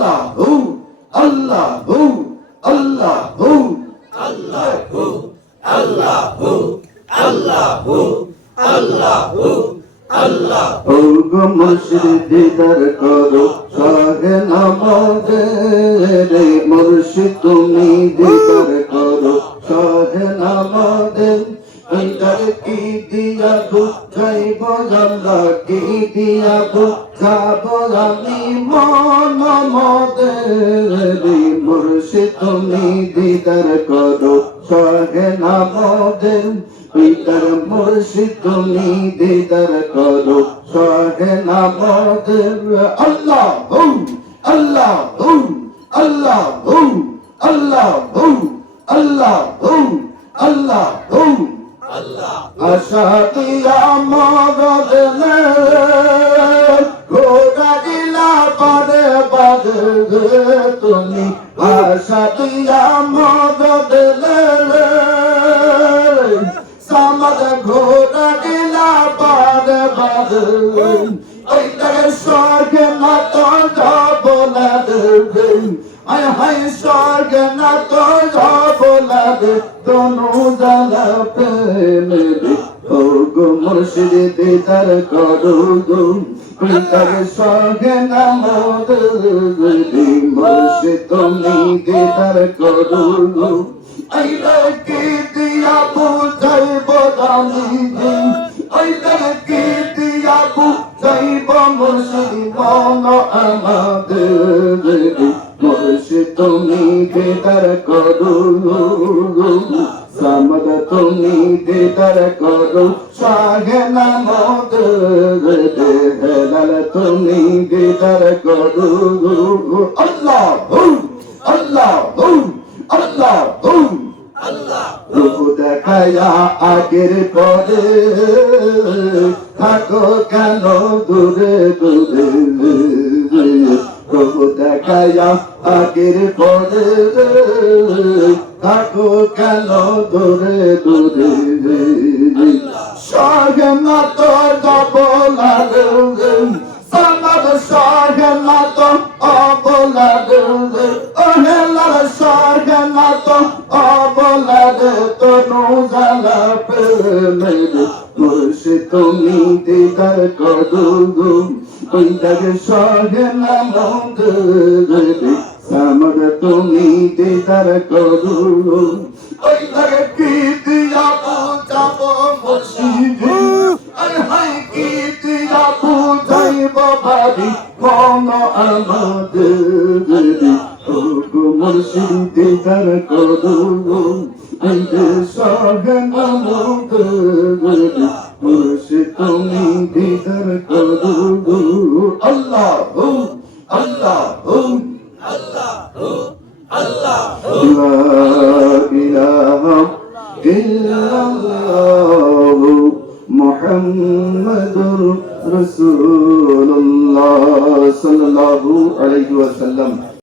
আল্লাহু আল্লাহু আল্লাহু আল্লাহু আল্লাহু আল্লাহু আল্লাহু, আল্লাহ। গো মুর্শিদ দিদার করো শাহে নামাদের মুর্শিদ তুমি দিদার করো শাহে নামাদের অন্তর কি দিয়া বুঝাইব আল্লাহ কি দিয়া বুঝাব আমি মন মদের মুর্শিদ, তুমি দিদার করো শাহে নামাদের পিতার মুর্শিদ, তুমি দিদার করো শাহে নামাদের আল্লাহ হু আল্লাহ হু আল্লাহ হু আল্লাহ হু আল্লাহ হু আল্লাহ হু আল্লাহ। আশা দিয়া মগদলে ঘোড়া দিলা পারে বাজে তুমি আশা দিয়া মগদলে সামদ ঘোড়া দিলা পারে বাজে ওই তাকে স্বর্গে মত যাব না দেবে আয় হায় স্বর্গ না তো যাব না দে দোনো জালা প্রেমে ও গো মুর্শিদ দিদার করো গো। পিতার স্বর্গে নাম দেবে মুর্শিদ তুমি দিদার করো গো। আইলে কি দিয়া বুঝাইব জানি আইলে কি দিয়া বুঝাইব মুর্শিদ মন আমাদের মুর্শিদ তুমি দিদার করো, সামদ তুমি দিদার করো সাগে নামদ হেলাল তুমি দিদার করো। আল্লাহ আল্লাহ আল্লাহ দেখায়া আগের পরে থাকো কেন দূরে দূরে? রূপ দেখায়া আগের পরে থাকো কেন দূরে দূরে স্বর্গনাথ যাব লাগে সমাজ স্বর্গনাথ অবলাগে অহেলার স্বর্গনাথ অবলাগে তনু জালা প্রেমে মুর্শি তুমি দিদার করু ওই লাগে স্বর্গনাথ সামদ তুমি দিদার করু। লাগে কি দিয়া বুঝাবো মুর্শিদ আই হাই কি দিয়া বুঝাইব ভাবি মন আমাদের মুর্শিদ দিদার করু। আইবে সগন আমাদের বসে তুমি দিদার করব আল্লাহ হো আল্লাহ হো। আল্লাহ আলাইহি ওয়াসাল্লাম।